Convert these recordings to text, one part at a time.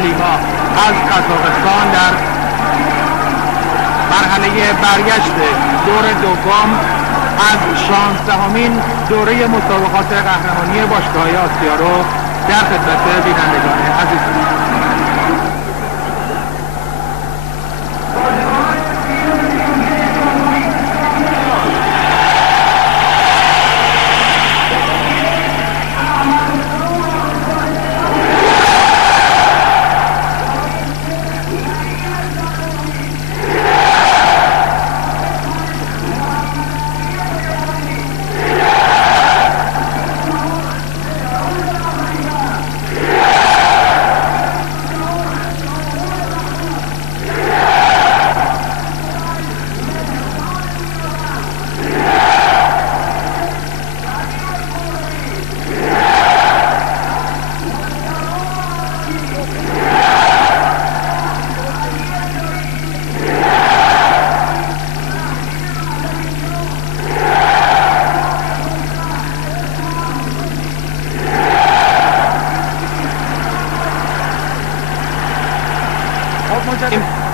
علیما از قزاقستان در مرحله برگشت دور دوم از 16مین دوره مسابقات قهرمانی باشگاه‌های آسیا رو در خدمت بینندگان عزیز.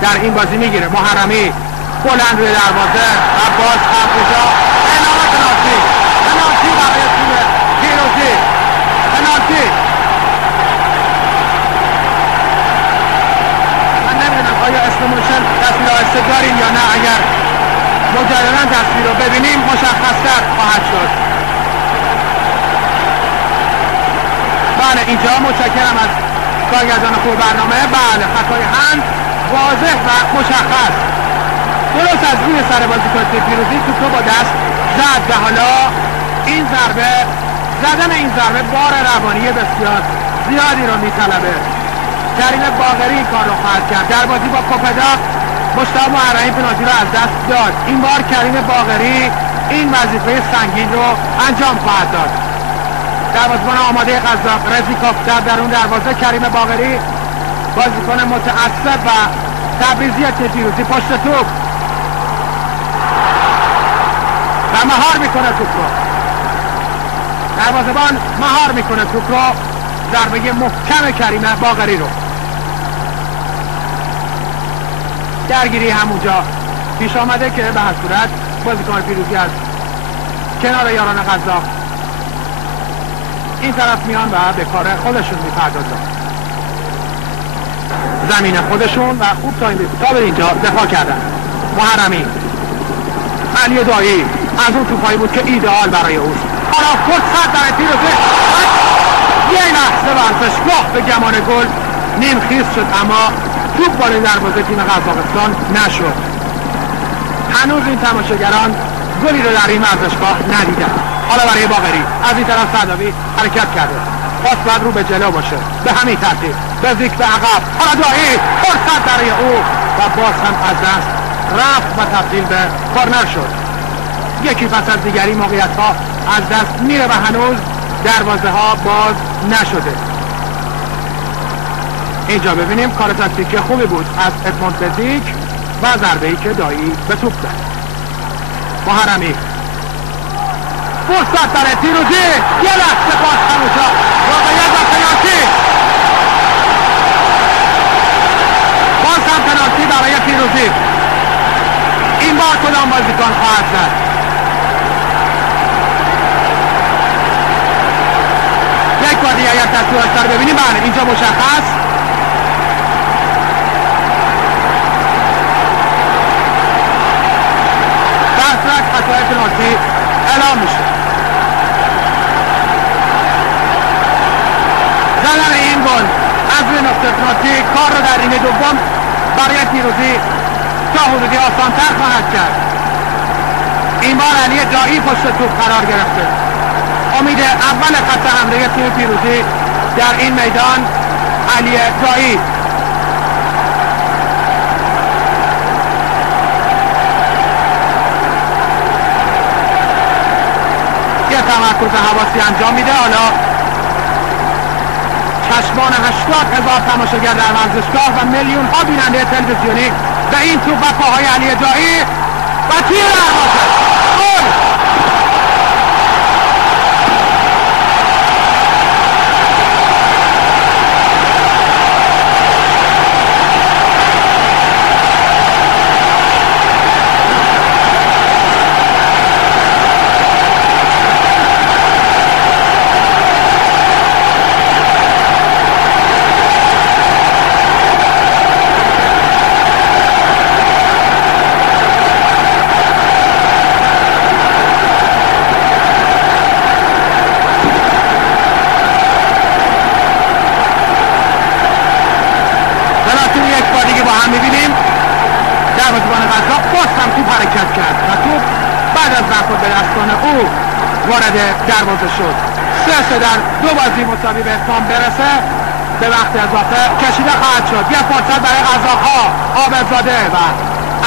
در این بازی میگیره محرمی بلند روی دروازه و باز هم اونجا انام پنالتی برای تیم پیروزی. پنالتی من نمیدونم آیا اسم موشن تصویر آهسته داریم یا نه. اگر مجددا تصویر رو ببینیم مشخص‌تر خواهد شد. بله اینجا متشکرم از کارگردان خوب برنامه. بله خطای هند واضح و مشخص درست از روی سر بازیکن پیروزی توپ رو با دست زد و حالا این ضربه زدن این ضربه بار روانی بسیار زیادی رو میطلبه. کریم باقری این کار رو خواهد کرد. در بازی با کوپدا مشتاق محرمی پنالتی رو از دست داد. این بار کریم باقری این وظیفه سنگین رو انجام خواهد داد. دروازه‌بان آماده قزاق رزیکوف در درون دروازه. کریم باقری بازیکن متعصب و تبریزی تیم پیروزی پشت توپ و مهار میکنه توپ رو. دروازه‌بان مهار میکنه توپ رو. ضربه محکم کریم باقری رو. درگیری همونجا پیش آمده که به هر صورت بازیکن پیروزی از کنار یاران قزاق این طرف میان و به کار خودشون میپردازن. زمین خودشون و خوب تا به اینجا دفاع کردن. محرمی علی دایی از اون توپایی بود که ایدئال برای اوست. حالا فرصت برای پیروزی. یه لحظه ورزشگاه به گمان گل نیم خیز شد اما توپ بالای دروازه تیم قزاقستان نشد. هنوز این تماشاگران گلی رو در این ورزشگاه ندیدن. حالا برای باقری از این طرف صداوی حرکت کرده. پاس باید رو به جلو باشه به همین ترتیب بزیک به عقب. حالا دایی فرصت برای او و باز هم از دست رفت و تبدیل به کورنر شد. یکی پس از دیگری موقعیت ها از دست میره و هنوز دروازه ها باز نشده. اینجا ببینیم کار تاکتیکی خوبی بود از ادموند بزیک و ضربه‌ای که دایی به توپ زد. محرمی فرصت برای پیروزی. یه لحظه باز همونجا واقعیت و پنالتی. باز هم پنالتی برای پیروزی. این بار کدام بازیکن خواهد زد؟ یک بار دیگه اگر تصویرش رو ببینیم بله اینجا مشخص برسرک خطای پنالتی اعلام میشه. زدن این گل از روی نقطه پنالتی کار رو در نیمه دوم برای پیروزی تا حدودی آسان‌تر خواهد کرد. این بار علی دایی پشت توپ قرار گرفته. امید اول خط حمله تیم پیروزی در این میدان علی دایی. یه تمرکز حواسی انجام میده. حالا چشمان 80,000 تماشاگر در ورزشگاه و میلیون ها بیننده تلویزیونی به این توپ و پاهای علی دایی و تیر دروازه گل. حرکت کرد و توپ بعد از برخورد به دستان او وارد دروازه شد. 3-3 در دو بازی مساوی به اتمام برسه. به وقت اضافه کشیده خواهد شد. یه فرصت برای قزاق‌ها، عابدزاده و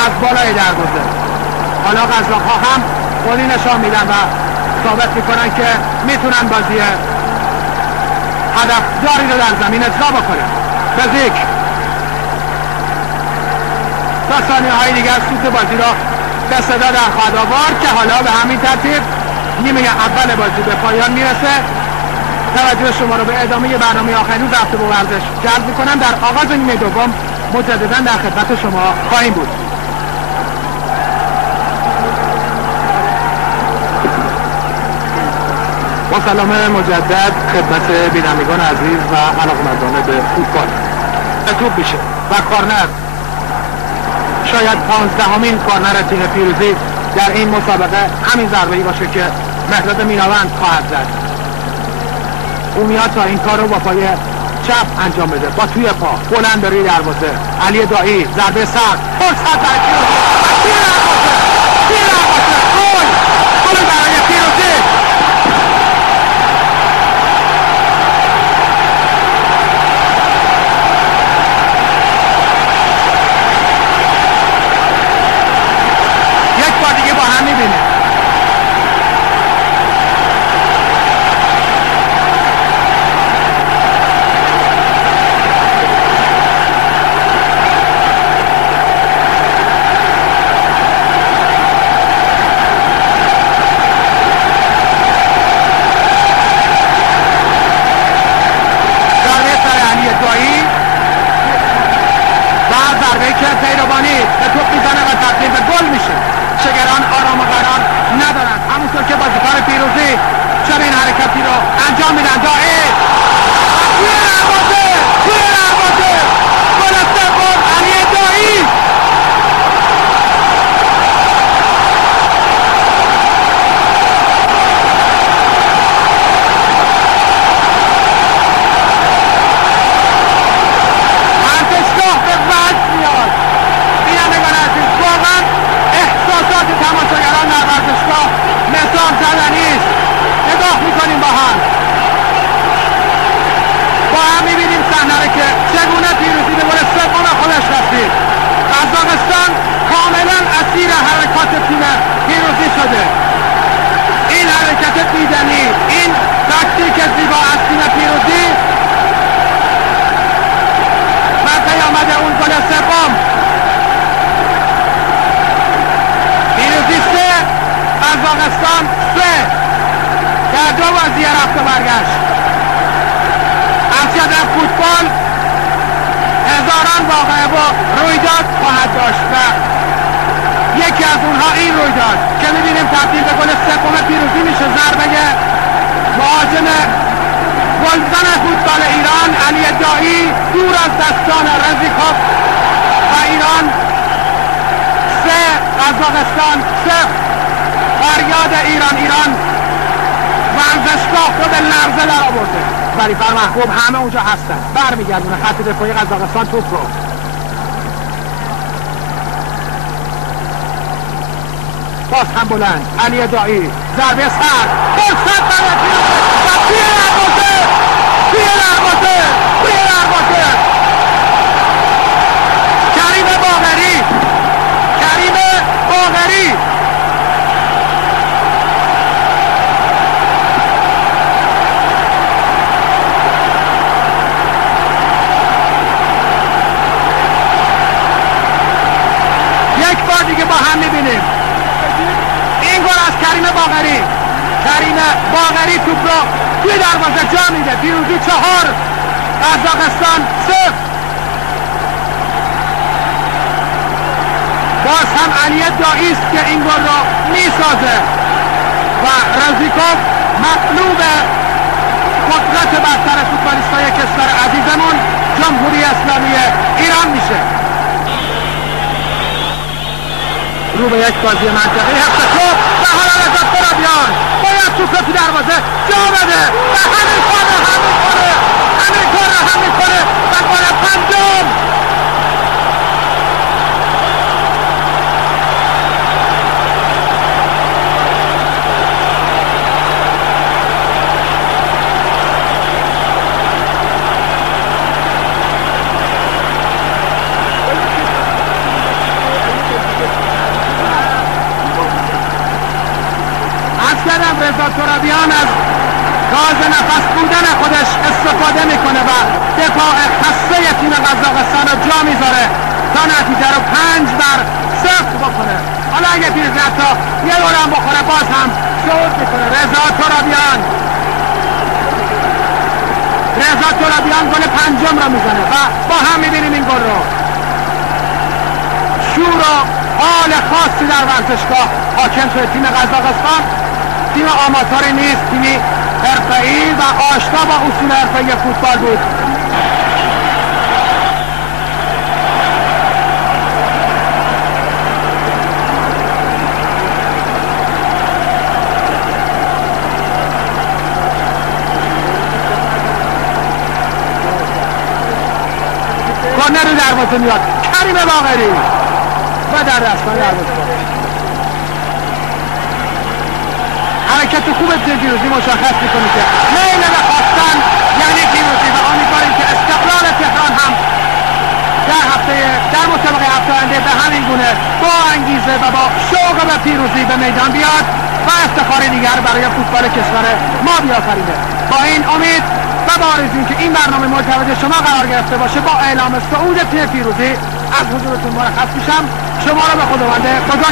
از بالای دروازه. حالا قزاق‌ها هم خودی نشان میدن و ثابت میکنن که میتونن بازی هدفداری رو در زمین اجرا بکنه. بزیک تا ثانیه های دیگر سوت بازی را به صدا در خواهد آورد که حالا به همین ترتیب نیمه اول بازی به پایان میرسه. توجه شما رو به ادامه برنامه آخرین روز هفته با ورزش جلب میکنم. در آغاز نیمه دوم مجددا در خدمت شما خواهیم بود. با سلام مجدد خدمت بینندگان عزیز و علاقه‌مندان به فوتبال. توپ میشه و کارنر، شاید 15مین کارنر تیم پیروزی در این مسابقه همین ضربه‌ای باشه که مهرداد میناوند خواهد زد. او میاد تا این کار رو با پای چپ انجام بده، با توی پا بلند به روی دروازه. علی دایی ضربه سخت، فرصت برای پیروزی، گل برای پیروزی. یک بار دیگه با هم می‌بینیم. ظریفر محبوب همه اونجا هستن. برمیگردونه خط دفاعی قزاقستان توپ رو. باز هم بلند علی دایی ضربه سر، فرصت برای توی دروازه کریم باقری دیگه با هم میبینیم این گل از کریم باقری توپ رو توی دروازه جا میده. پیروزی 4 قزاقستان 0. باز هم علی دایی است که این گل رو میسازه و رزیکوف مطلوب قدرت برتر فوتبالیستای کشور عزیزمون جمهوری اسلامی ایران میشه. رو به یک بازی منطقی هفته توپ و حالا رضا ترابیان باید توپ رو تو دروازه جا بده و همین کار و گل پنجم. ترابیان از گاز نفس بودن خودش استفاده میکنه و دفاع خسته تیم قزاقستان رو جا میذاره تا نتیجه رو 5-0 بکنه. حالا اگه پیروزی حتی یه گل هم بخوره باز هم صعود میکنه. رضا ترابیان گل 5م رو میزنه و با هم میبینیم این گل رو. شور و حال خاصی در ورزشگاه حاکم شده. تیم قزاقستان تیم آماتوری نیست، تیمی حرفه‌ای و آشنا با اصول حرفه‌ای فوتبال بود. کورنر رو دروازه میاد کریم باقری و در دستان دروازه حرکت خوب تیم پیروزی مشخص میکنه که میل به خواستن یعنی پیروزی و امیدواریم که استقلال تهران هم در مسابقه هفته آینده به همین گونه با انگیزه و با شوق به پیروزی به میدان بیاد و افتخار دیگر برای فوتبال کشور ما بیافرینه. با این امید و با آرزویی که این برنامه مورد توجه شما قرار گرفته باشه با اعلام صعود تیم پیروزی از حضورتون مرخص میشم. شما را به خداوند